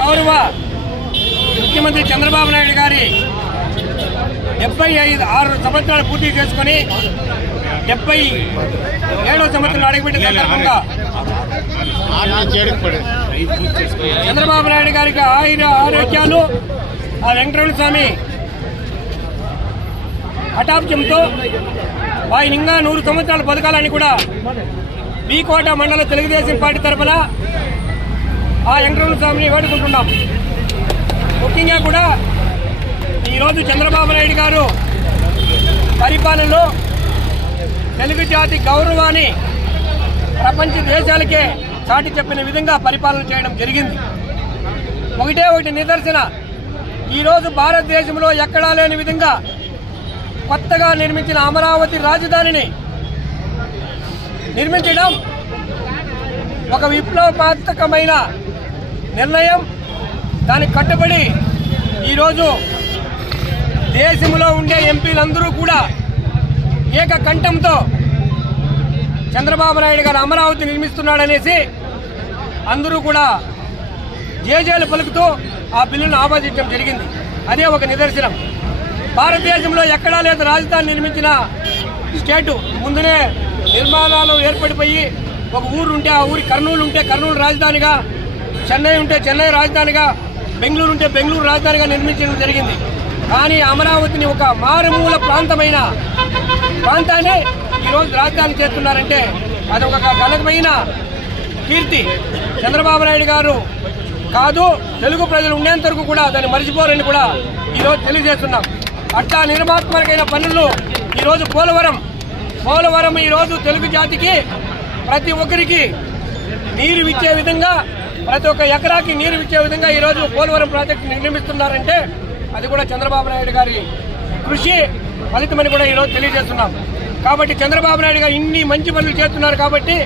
గౌరవ ముఖ్యమంత్రి చంద్రబాబు నాయుడు గారి 76 సంవత్సరాలు పూర్తి చేసుకుని 77వ సంవత్సరంలో అడుగుపెట్టిన సందర్భంగా చంద్రబాబు నాయుడు గారికి ఆరోగ్యాలు ఆ వెంకటరమణ స్వామి హఠాప్యంతో ఆయన ఇంకా 100 సంవత్సరాలు బతకాలని కూడా బీకోట మండల తెలుగుదేశం పార్టీ తరఫున ఆ వెంకటరమణ స్వామిని వేడుకుంటున్నాం. ముఖ్యంగా కూడా ఈరోజు చంద్రబాబు నాయుడు గారు పరిపాలనలో తెలుగు జాతి గౌరవాన్ని ప్రపంచ దేశాలకే చాటి చెప్పిన విధంగా పరిపాలన చేయడం జరిగింది. ఒకటి నిదర్శన, ఈరోజు భారతదేశంలో ఎక్కడా లేని విధంగా కొత్తగా నిర్మించిన అమరావతి రాజధానిని నిర్మించడం ఒక విప్లవాత్మకమైన నిర్ణయం. దానికి కట్టుబడి ఈరోజు దేశంలో ఉండే ఎంపీలందరూ కూడా ఏకకంఠంతో చంద్రబాబు నాయుడు గారు అమరావతి నిర్మిస్తున్నాడనేసి అందరూ కూడా జేజేలు పలుకుతూ ఆ బిల్లును ఆమోదించడం జరిగింది. అదే ఒక నిదర్శనం. భారతదేశంలో ఎక్కడా లేదు రాజధాని నిర్మించిన స్టేటు. ముందునే నిర్మాణాలు ఏర్పడిపోయి ఒక ఊరు ఉంటే ఆ ఊరి కర్నూలు ఉంటే కర్నూలు రాజధానిగా, చెన్నై ఉంటే చెన్నై రాజధానిగా, బెంగళూరు ఉంటే బెంగళూరు రాజధానిగా నిర్మించడం జరిగింది. కానీ అమరావతిని ఒక మారుమూల ప్రాంతమైన ప్రాంతాన్ని ఈరోజు రాజధాని చేస్తున్నారంటే అదొక ఘనమైన కీర్తి. చంద్రబాబు నాయుడు గారు కాదు, తెలుగు ప్రజలు ఉండేంత వరకు కూడా దాన్ని మర్చిపోరని కూడా ఈరోజు తెలియజేస్తున్నాం. అట్లా నిర్మాత్మకమైన పనులు ఈరోజు పోలవరం ఈరోజు తెలుగు జాతికి ప్రతి ఒక్కరికి నీరు ఇచ్చే విధంగా, ప్రతి ఒక్క ఎకరాకి నీరు ఇచ్చే విధంగా ఈరోజు పోలవరం ప్రాజెక్టు నిర్మిస్తున్నారంటే అది కూడా చంద్రబాబు నాయుడు గారి కృషి ఫలితమని కూడా ఈరోజు తెలియజేస్తున్నాం. కాబట్టి చంద్రబాబు నాయుడు గారు ఇన్ని మంచి పనులు చేస్తున్నారు కాబట్టి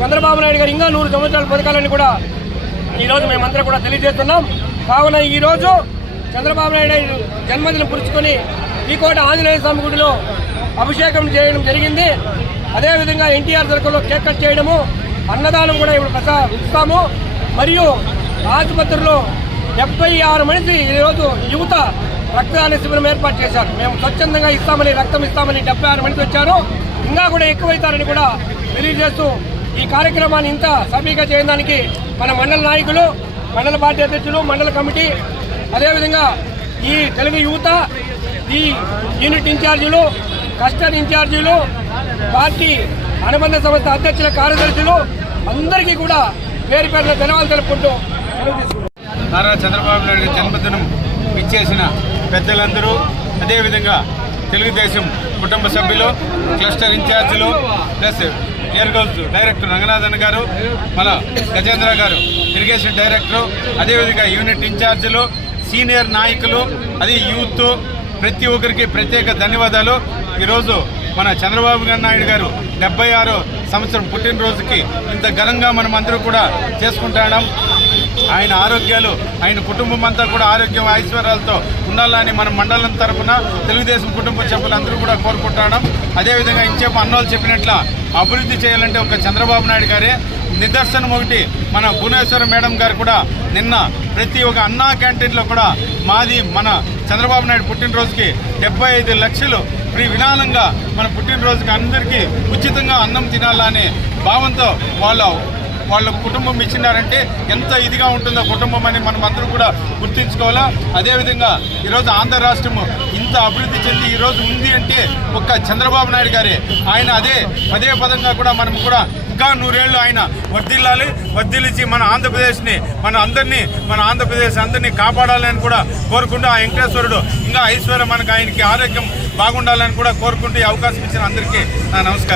చంద్రబాబు నాయుడు గారు ఇంకా 100 సంవత్సరాలు బతకాలని కూడా ఈరోజు మేమందరం కూడా తెలియజేస్తున్నాం. కావున ఈరోజు చంద్రబాబు నాయుడు జన్మదినం పురుచుకొని బీకోట ఆంజనేయ స్వామి గుడిలో అభిషేకం చేయడం జరిగింది. అదేవిధంగా ఎన్టీఆర్ సర్కిల్లో కేక్ కట్ చేయడము, అన్నదానం కూడా ఇప్పుడు ఇస్తాము. మరియు ఆసుపత్రిలో 76 మంది ఈరోజు యువత రక్తదాన శిబిరం ఏర్పాటు చేశారు. మేము స్వచ్ఛందంగా రక్తం ఇస్తామని 76 మంది వచ్చారు. ఇంకా కూడా ఎక్కువైతారని కూడా తెలియజేస్తూ ఈ కార్యక్రమాన్ని ఇంత సభ్యంగా చేయడానికి మన మండల నాయకులు, మండల పార్టీ అధ్యక్షులు, మండల కమిటీ, అదేవిధంగా ఈ తెలుగు యువత, ఈ యూనిట్ ఇన్ఛార్జీలు, కస్టర్ ఇన్ఛార్జీలు, పార్టీ అనుబంధ సంస్థ అధ్యక్షుల కార్యదర్శులు అందరికీ కూడా పేరు పేరున ధన్యవాదాలు తెలుపుకుంటూ నారా చంద్రబాబు నాయుడు జన్మదినం ఇచ్చేసిన పెద్దలందరూ, అదేవిధంగా తెలుగుదేశం కుటుంబ సభ్యులు, క్లస్టర్ ఇన్ఛార్జీలు, ప్లస్ ఎయిర్గోల్స్ డైరెక్టర్ రంగనాథన్ గారు, మన గజేంద్ర గారు ఇరిగేషన్ డైరెక్టరు, అదేవిధంగా యూనిట్ ఇన్ఛార్జీలు, సీనియర్ నాయకులు, అది యూత్, ప్రతి ఒక్కరికి ప్రత్యేక ధన్యవాదాలు. ఈరోజు మన చంద్రబాబు నాయుడు గారు 76వ సంవత్సరం పుట్టినరోజుకి ఇంత ఘనంగా మనం అందరూ కూడా చేసుకుంటున్నాం. ఆయన ఆరోగ్యాలు, ఆయన కుటుంబం అంతా కూడా ఆరోగ్యం ఐశ్వర్యాలతో ఉండాలని మన మండలం తరఫున తెలుగుదేశం కుటుంబ సభ్యులందరూ కూడా కోరుకుంటున్నాం. అదేవిధంగా ఇంచేపు అన్నోళ్ళు చెప్పినట్ల అభివృద్ధి చేయాలంటే ఒక చంద్రబాబు నాయుడు గారే నిదర్శనం. ఒకటి మన భువనేశ్వర మేడం గారు కూడా నిన్న ప్రతి ఒక్క అన్నా క్యాంటీన్లో కూడా మాది మన చంద్రబాబు నాయుడు పుట్టినరోజుకి 75 లక్షలు ఫ్రీ విధానంగా మన పుట్టినరోజుకి అందరికీ ఉచితంగా అన్నం తినాలనే భావంతో వాళ్ళ కుటుంబం ఇచ్చినారంటే ఎంత ఇదిగా ఉంటుందో కుటుంబం అని మనం అందరూ కూడా గుర్తుంచుకోవాలా. అదేవిధంగా ఈరోజు ఆంధ్ర రాష్ట్రము ఇంత అభివృద్ధి చెంది ఈరోజు ఉంది అంటే ఒక్క చంద్రబాబు నాయుడు గారే. ఆయన పదే పదంగా కూడా మనం కూడా ఇంకా 100 ఏళ్ళు ఆయన వర్ధిల్లించి మన ఆంధ్రప్రదేశ్ అందరినీ కాపాడాలని కూడా కోరుకుంటూ ఆ వెంకటేశ్వరుడు ఇంకా ఐశ్వర్యం మనకు ఆయనకి ఆరోగ్యం బాగుండాలని కూడా కోరుకుంటూ ఈ అవకాశం ఇచ్చిన అందరికీ నా నమస్కారం.